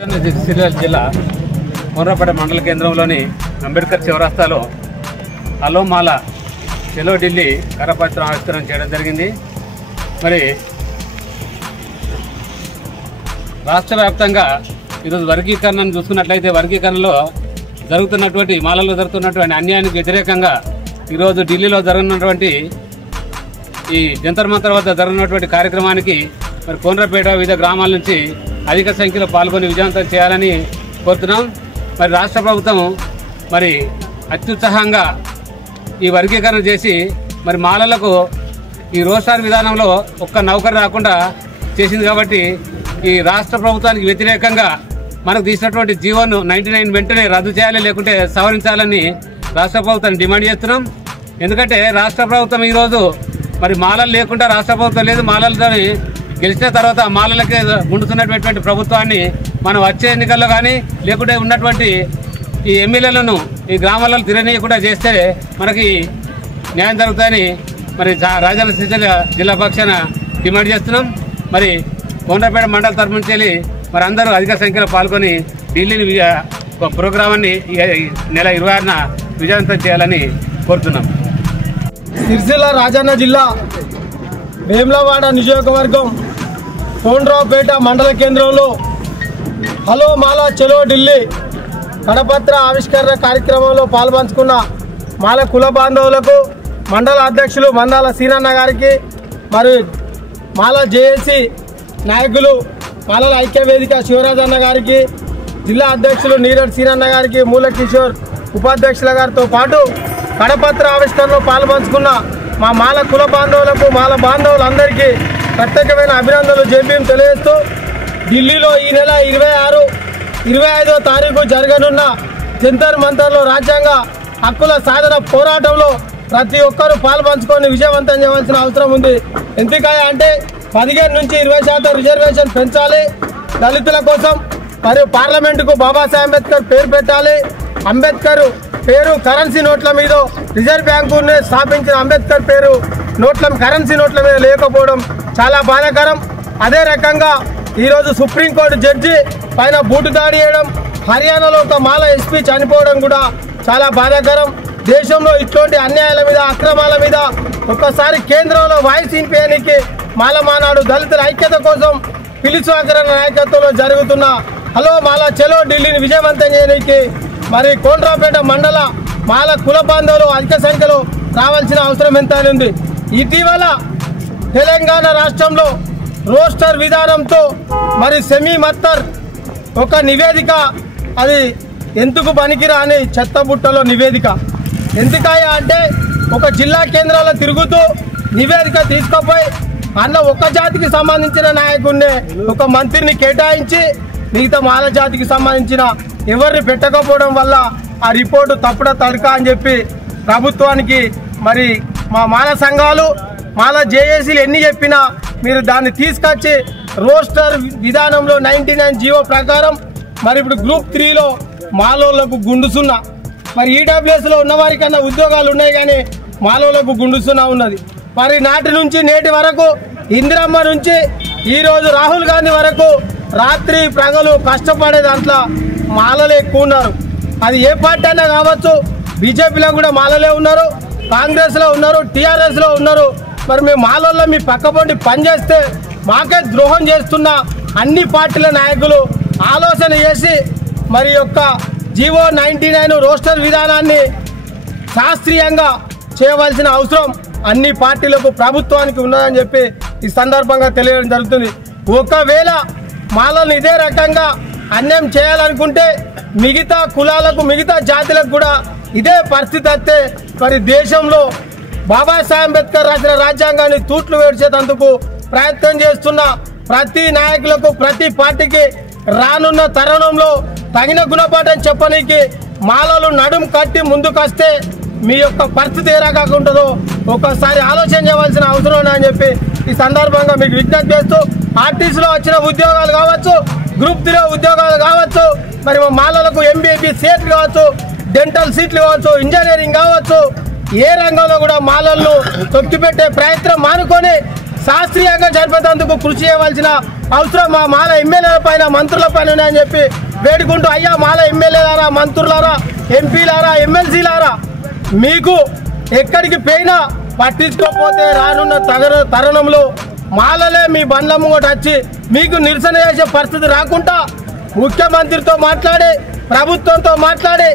సిద్దిపేట జిల్లా కోనరాపేట మండల కేంద్రంలోని అంబేద్కర్ చౌరస్తాలో హలో మాల చెలో ఢిల్లీ కరపత్రం ఆవిష్కరణ చేయడం జరిగింది. మరి రాష్ట్ర వ్యాప్తంగా ఈరోజు వర్గీకరణను చూసుకున్నట్లయితే వర్గీకరణలో జరుగుతున్నటువంటి మాలలో జరుగుతున్నటువంటి అన్యాయానికి వ్యతిరేకంగా ఈరోజు ఢిల్లీలో జరగనున్నటువంటి ఈ జంతర్ మంతర్ వద్ద జరగనున్నటువంటి కార్యక్రమానికి మరి కోనరాపేట వివిధ గ్రామాల నుంచి అధిక సంఖ్యలో పాల్గొని విజయవంతం చేయాలని కోరుతున్నాం. మరి రాష్ట్ర ప్రభుత్వం మరి అత్యుత్సాహంగా ఈ వర్గీకరణ చేసి మరి మాలలకు ఈ రోస్టార్ విధానంలో ఒక్క నౌకరు రాకుండా చేసింది. కాబట్టి ఈ రాష్ట్ర ప్రభుత్వానికి వ్యతిరేకంగా మనకు తీసినటువంటి జీవోను 99 వెంటనే రద్దు చేయాలి, లేకుంటే సవరించాలని రాష్ట్ర ప్రభుత్వాన్ని డిమాండ్ చేస్తున్నాం. ఎందుకంటే రాష్ట్ర ప్రభుత్వం ఈరోజు మరి మాలలు లేకుండా రాష్ట్ర ప్రభుత్వం లేదు. మాలలతో గెలిచిన తర్వాత మాలలకే గుండుతున్నటువంటి ప్రభుత్వాన్ని మనం వచ్చే ఎన్నికల్లో కానీ లేకుంటే ఉన్నటువంటి ఈ ఎమ్మెల్యేలను ఈ గ్రామాలలో తిరగనీయకుండా చేస్తే మనకి న్యాయం జరుగుతుందని మరి రాజన్న సిరిసిల్ల జిల్లా పక్షాన డిమాండ్ చేస్తున్నాం. మరి కోనరాపేట మండల తరఫు నుంచి మరి అందరూ అధిక సంఖ్యలో పాల్గొని ఢిల్లీని ప్రోగ్రామాన్ని నెల 26న విజయవంతం చేయాలని కోరుతున్నాం. సిరిసిల్ల రాజన్న జిల్లా వేములవాడ నియోజకవర్గం కోనరాపేట మండల కేంద్రంలో హలో మాల చలో ఢిల్లీ కరపత్ర ఆవిష్కరణ కార్యక్రమంలో పాల్పంచుకున్న మాల కుల బాంధవులకు మండల అధ్యక్షులు మందాల సీనన్న గారికి, మరి మాల జేఏసీ నాయకులు మాలల ఐక్యవేదిక శివరాజన్న గారికి, జిల్లా అధ్యక్షులు నీరడ్ సీనన్న గారికి, మూల కిషోర్ ఉపాధ్యక్షుల గారితో పాటు కరపత్ర ఆవిష్కరణలో పాల్పంచుకున్న మా మాల కుల బాంధవులకు మాల బాంధవులందరికీ ప్రత్యేకమైన అభినందనలు జేబీఎం తెలియజేస్తూ, ఢిల్లీలో ఈ నెల 26, 25వ తారీఖు జరగనున్న జంతర్ మంతర్లో రాజ్యాంగ హక్కుల సాధన పోరాటంలో ప్రతి ఒక్కరూ పాల్పంచుకొని విజయవంతం చేయవలసిన అవసరం ఉంది. ఎందుకంటే అంటే 15 నుంచి 20% రిజర్వేషన్ పెంచాలి. దళితుల కోసం మరియు పార్లమెంటుకు బాబాసాహెబ్ అంబేద్కర్ పేరు పెట్టాలి. అంబేద్కర్ పేరు కరెన్సీ నోట్ల మీద, రిజర్వ్ బ్యాంకుని స్థాపించిన అంబేద్కర్ పేరు కరెన్సీ నోట్ల మీద లేకపోవడం చాలా బాధాకరం. అదే రకంగా ఈరోజు సుప్రీంకోర్టు జడ్జి పైన బూటు దాడి చేయడం, హర్యానాలో ఒక మాల ఎస్పీ చనిపోవడం కూడా చాలా బాధాకరం. దేశంలో ఇటువంటి అన్యాయాల మీద, అక్రమాల మీద ఒక్కసారి కేంద్రంలో వాయిస్ వినిపించడానికి మాల మానాడు దళితుల ఐక్యత కోసం పిలిచాకరణ నాయకత్వంలో జరుగుతున్న హలో మాల చలో ఢిల్లీని విజయవంతం చేయడానికి మరి కోనరాపేట మండల మాల కుల బాంధవులు అధిక సంఖ్యలో రావాల్సిన అవసరం ఎంతైనా ఉంది. ఇటీవల తెలంగాణ రాష్ట్రంలో రోస్టర్ విధానంతో మరి సెమీ మత్తర్ ఒక నివేదిక, అది ఎందుకు పనికిరాని చెత్తబుట్టలో నివేదిక. ఎందుకయ్యా అంటే ఒక జిల్లా కేంద్రాల్లో తిరుగుతూ నివేదిక తీసుకుపోయి అన్న ఒక్క జాతికి సంబంధించిన నాయకుడిని ఒక మంత్రిని కేటాయించి మిగతా మాల జాతికి సంబంధించిన ఎవరిని పెట్టకపోవడం వల్ల ఆ రిపోర్టు తప్పుడ తడక అని చెప్పి ప్రభుత్వానికి మరి మా మాల సంఘాలు మాల జేఏసీలు ఎన్ని చెప్పినా మీరు దాన్ని తీసుకొచ్చి రోస్టర్ విధానంలో 99 జీవో ప్రకారం మరి ఇప్పుడు గ్రూప్ 3లో మాలోళ్లకు గుండుసున్నా, మరి ఈడబ్ల్యూఎస్లో ఉన్నవారికన్నా ఉద్యోగాలు ఉన్నాయి కానీ మాలోళ్లకు గుండుసున్నా ఉన్నది. మరి నాటి నుంచి నేటి వరకు ఇందిరమ్మ నుంచి ఈరోజు రాహుల్ గాంధీ వరకు రాత్రి ప్రజలు కష్టపడే దాంట్లో మాలలే ఎక్కువ ఉన్నారు. అది ఏ పార్టీ అయినా కావచ్చు, బీజేపీలో కూడా మాలలే ఉన్నారు, కాంగ్రెస్లో ఉన్నారు, టీఆర్ఎస్లో ఉన్నారు. మరి మేము మాలల్లో మీ పక్కపొంటి పనిచేస్తే మాకే ద్రోహం చేస్తున్న అన్ని పార్టీల నాయకులు ఆలోచన చేసి మరి యొక్క జీవో 99 రోస్టర్ విధానాన్ని శాస్త్రీయంగా చేయవలసిన అవసరం అన్ని పార్టీలకు ప్రభుత్వానికి ఉన్నదని చెప్పి ఈ సందర్భంగా తెలియడం జరుగుతుంది. ఒకవేళ మాలను ఇదే రకంగా అన్యాయం చేయాలనుకుంటే మిగతా కులాలకు, మిగతా జాతులకు కూడా ఇదే పరిస్థితి వస్తే మరి దేశంలో బాబాసాహెబ్ అంబేద్కర్ రాసిన రాజ్యాంగాన్ని తూట్లు వేడ్చేందుకు ప్రయత్నం చేస్తున్న ప్రతి నాయకులకు, ప్రతి పార్టీకి రానున్న తరుణంలో తగిన గుణపాఠం చెప్పనీకి మాలలు నడుం కట్టి ముందుకొస్తే మీ యొక్క పరిస్థితి ఏ రకంగా ఉంటుందో ఒకసారి ఆలోచన చేయవలసిన అవసరం ఉందని చెప్పి ఈ సందర్భంగా మీకు విజ్ఞప్తి చేస్తూ, ఆర్టీసీలో వచ్చిన ఉద్యోగాలు కావచ్చు, గ్రూప్ 3 ఉద్యోగాలు కావచ్చు, మరి మాలలకు ఎంబీబీ సీట్లు కావచ్చు, డెంటల్ సీట్లు కావచ్చు, ఇంజనీరింగ్ కావచ్చు, ఏ రంగంలో కూడా మాలలను తొక్కిపెట్టే ప్రయత్నం మానుకొని శాస్త్రీయంగా జరిపేందుకు కృషి చేయవలసిన అవసరం మా మాల ఎమ్మెల్యేల పైన మంత్రుల పైన ఉన్నాయని చెప్పి వేడుకుంటూ, అయ్యా మాల ఎమ్మెల్యేలారా, మంత్రులారా, ఎంపీలారా, ఎమ్మెల్సీలారా, మీకు ఎక్కడికి పోయినా పట్టించుకోకపోతే రానున్న తరుణంలో మాలలే మీ బండ్ల ముంగట వచ్చి మీకు నిరసన చేసే పరిస్థితి రాకుండా ముఖ్యమంత్రితో మాట్లాడి, ప్రభుత్వంతో మాట్లాడి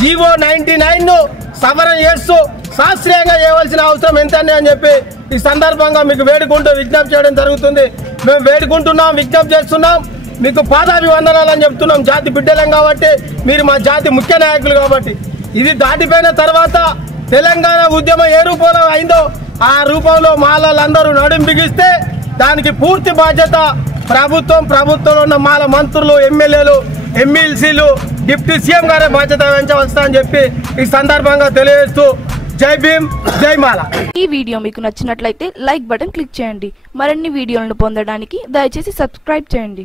జీవో 99ను సవరణ చేస్తూ శాస్త్రీయంగా చేయవలసిన అవసరం ఎంత అని చెప్పి ఈ సందర్భంగా మీకు వేడుకుంటూ విజ్ఞప్తి చేయడం జరుగుతుంది. మేము వేడుకుంటున్నాం, విజ్ఞప్తి చేస్తున్నాం, మీకు పాదాభివందనాలు అని చెప్తున్నాం. జాతి బిడ్డలం కాబట్టి, మీరు మా జాతి ముఖ్య నాయకులు కాబట్టి. ఇది దాటిపోయిన తర్వాత తెలంగాణ ఉద్యమం ఏ రూపంలో అయిందో ఆ రూపంలో మాలలందరూ నడుం బిగిస్తే దానికి పూర్తి బాధ్యత ప్రభుత్వంలో ఉన్న మాల మంత్రులు, ఎమ్మెల్యేలు, ఎమ్మెల్సీలు, డిప్యూటీ సీఎం గారే బాధ్యత వహించవలసిందని చెప్పి ఈ సందర్భంగా తెలియజేస్తూ జై భీమ్, జై మాల. ఈ వీడియో మీకు నచ్చినట్లయితే లైక్ బటన్ క్లిక్ చేయండి. మరిన్ని వీడియోలను పొందడానికి దయచేసి సబ్స్క్రైబ్ చేయండి.